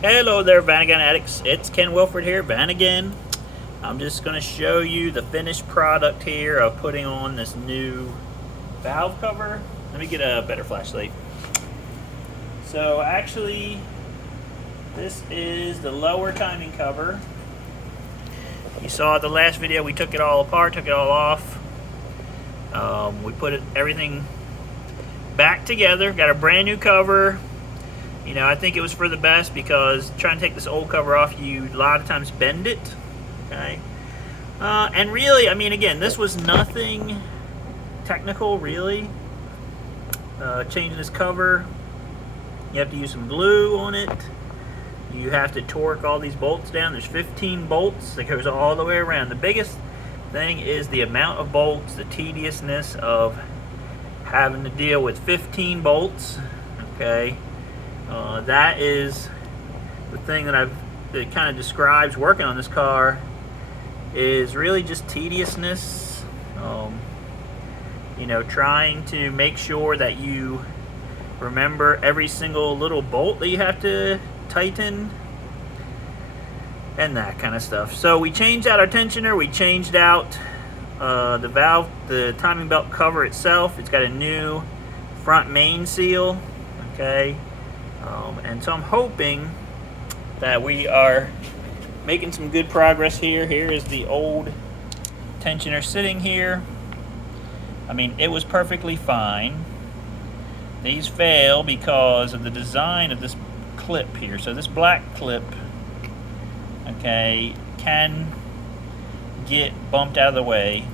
Hello there, Vanagon addicts. It's Ken Wilford here, Vanagon. I'm just going to show you the finished product here of putting on this new valve cover. Let me get a better flashlight. So actually, this is the lower timing cover. You saw the last video, we took it all apart, took it all off. We put everything back together, got a brand new cover. You know, I think it was for the best because trying to take this old cover off, you a lot of times bend it, okay? And really, I mean, again, this was nothing technical, really. Changing this cover, you have to use some glue on it. You have to torque all these bolts down. There's 15 bolts that goes all the way around. The biggest thing is the amount of bolts, the tediousness of having to deal with 15 bolts, okay? That is the thing that kind of describes working on this car, is really just tediousness. You know, trying to make sure that you remember every single little bolt that you have to tighten and that kind of stuff. So we changed out our tensioner, we changed out the valve, the timing belt cover itself. It's got a new front main seal, okay? And so I'm hoping that we are making some good progress here. Here is the old tensioner sitting here. I mean, it was perfectly fine. These fail because of the design of this clip here. So this black clip, okay, can get bumped out of the way.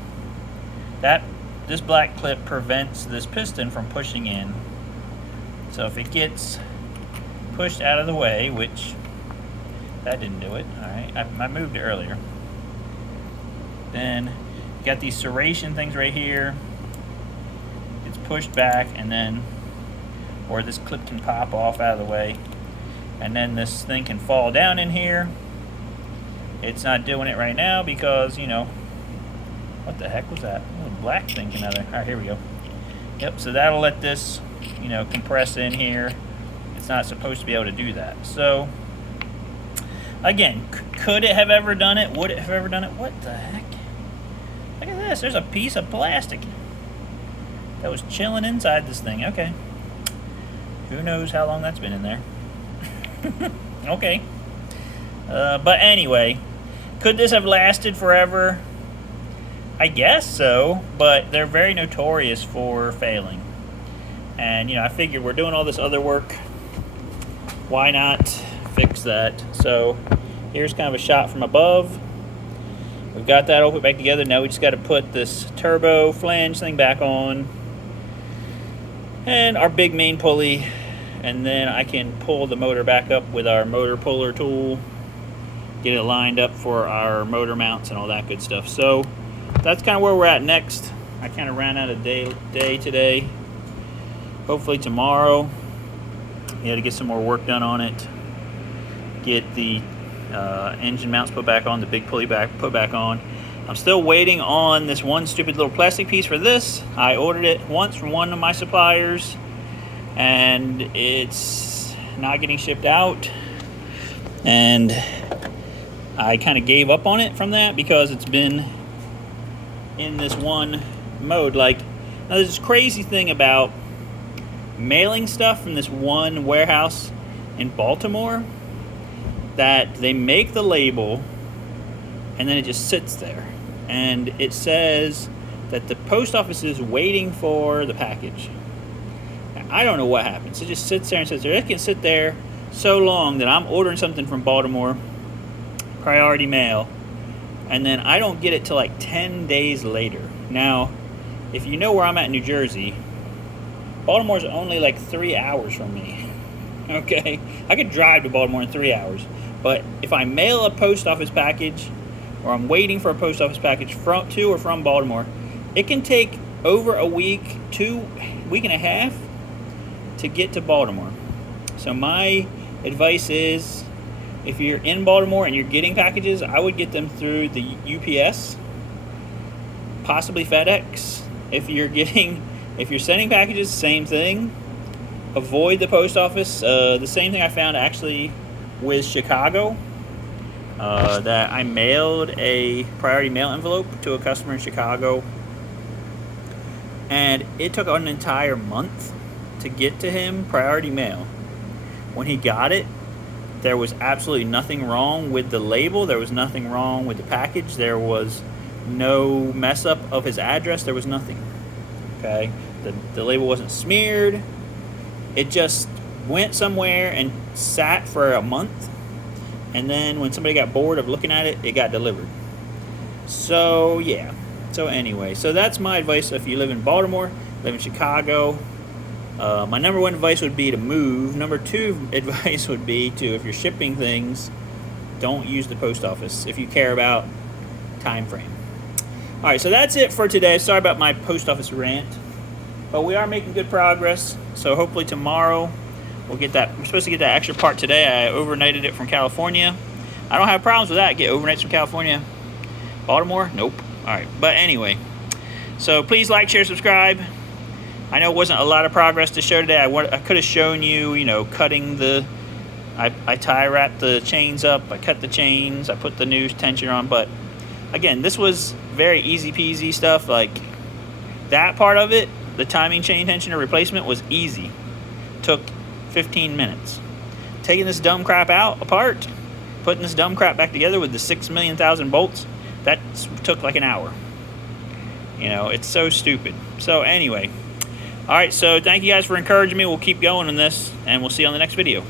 This black clip prevents this piston from pushing in. So if it gets pushed out of the way, which that didn't do it, all right, I moved it earlier. Then you got these serration things right here. It's pushed back, and then, or this clip can pop off out of the way, and then this thing can fall down in here. It's not doing it right now because, you know, what the heck was that? Oh, black thing came out of there. All right, here we go. Yep, so that'll let this, you know, compress in here. It's not supposed to be able to do that. So, again, could it have ever done it? Would it have ever done it? What the heck? Look at this. There's a piece of plastic that was chilling inside this thing. Okay. Who knows how long that's been in there. Okay. But anyway, could this have lasted forever? I guess so, but they're very notorious for failing. And, you know, I figured we're doing all this other work. Why not fix that? So here's kind of a shot from above. We've got that all put back together. Now we just got to put this turbo flange thing back on, and our big main pulley, and then I can pull the motor back up with our motor puller tool, get it lined up for our motor mounts and all that good stuff. So that's kind of where we're at next. I kind of ran out of day today. Hopefully tomorrow, to get some more work done on it. Get the engine mounts put back on, the big pulley put back on. I'm still waiting on this one stupid little plastic piece for this. I ordered it once from one of my suppliers, and it's not getting shipped out. And I kind of gave up on it from that because it's been in this one mode. Like, now there's this crazy thing about mailing stuff from this one warehouse in Baltimore, that they make the label and then it just sits there, and it says that the post office is waiting for the package. Now, I don't know what happens. It just sits there and sits there. It can sit there so long that I'm ordering something from Baltimore, priority mail, and then I don't get it till like 10 days later. Now, if you know where I'm at in New Jersey, Baltimore's only like 3 hours from me. Okay? I could drive to Baltimore in 3 hours. But if I mail a post office package, or I'm waiting for a post office package to or from Baltimore, it can take over a week, week and a half to get to Baltimore. So my advice is, if you're in Baltimore and you're getting packages, I would get them through the UPS, possibly FedEx. If you're sending packages, same thing. Avoid the post office. The same thing I found actually with Chicago that I mailed a priority mail envelope to a customer in Chicago, and it took an entire month to get to him priority mail. When he got it, there was absolutely nothing wrong with the label. There was nothing wrong with the package. There was no mess up of his address. There was nothing. Okay, the label wasn't smeared. It just went somewhere and sat for a month, and then when somebody got bored of looking at it, it got delivered. So yeah. So anyway, so that's my advice if you live in Baltimore, live in Chicago. My number one advice would be to move. Number two advice would be to, if you're shipping things, don't use the post office if you care about time frame. All right, so that's it for today. Sorry about my post office rant, but we are making good progress. So hopefully tomorrow we'll get that. We're supposed to get that extra part today. I overnighted it from California. I don't have problems with that. Get overnights from California. Baltimore? Nope. All right, but anyway, so please like, share, subscribe. I know it wasn't a lot of progress to show today. I could have shown you, cutting the, I tie wrapped the chains up, I cut the chains, I put the new tensioner on, but again, this was very easy peasy stuff. Like that part of it, the timing chain tensioner replacement was easy. Took 15 minutes. Taking this dumb crap apart, putting this dumb crap back together with the 6 million thousand bolts, that took like an hour. It's so stupid. So anyway, all right, so thank you guys for encouraging me. We'll keep going on this, and we'll see you on the next video.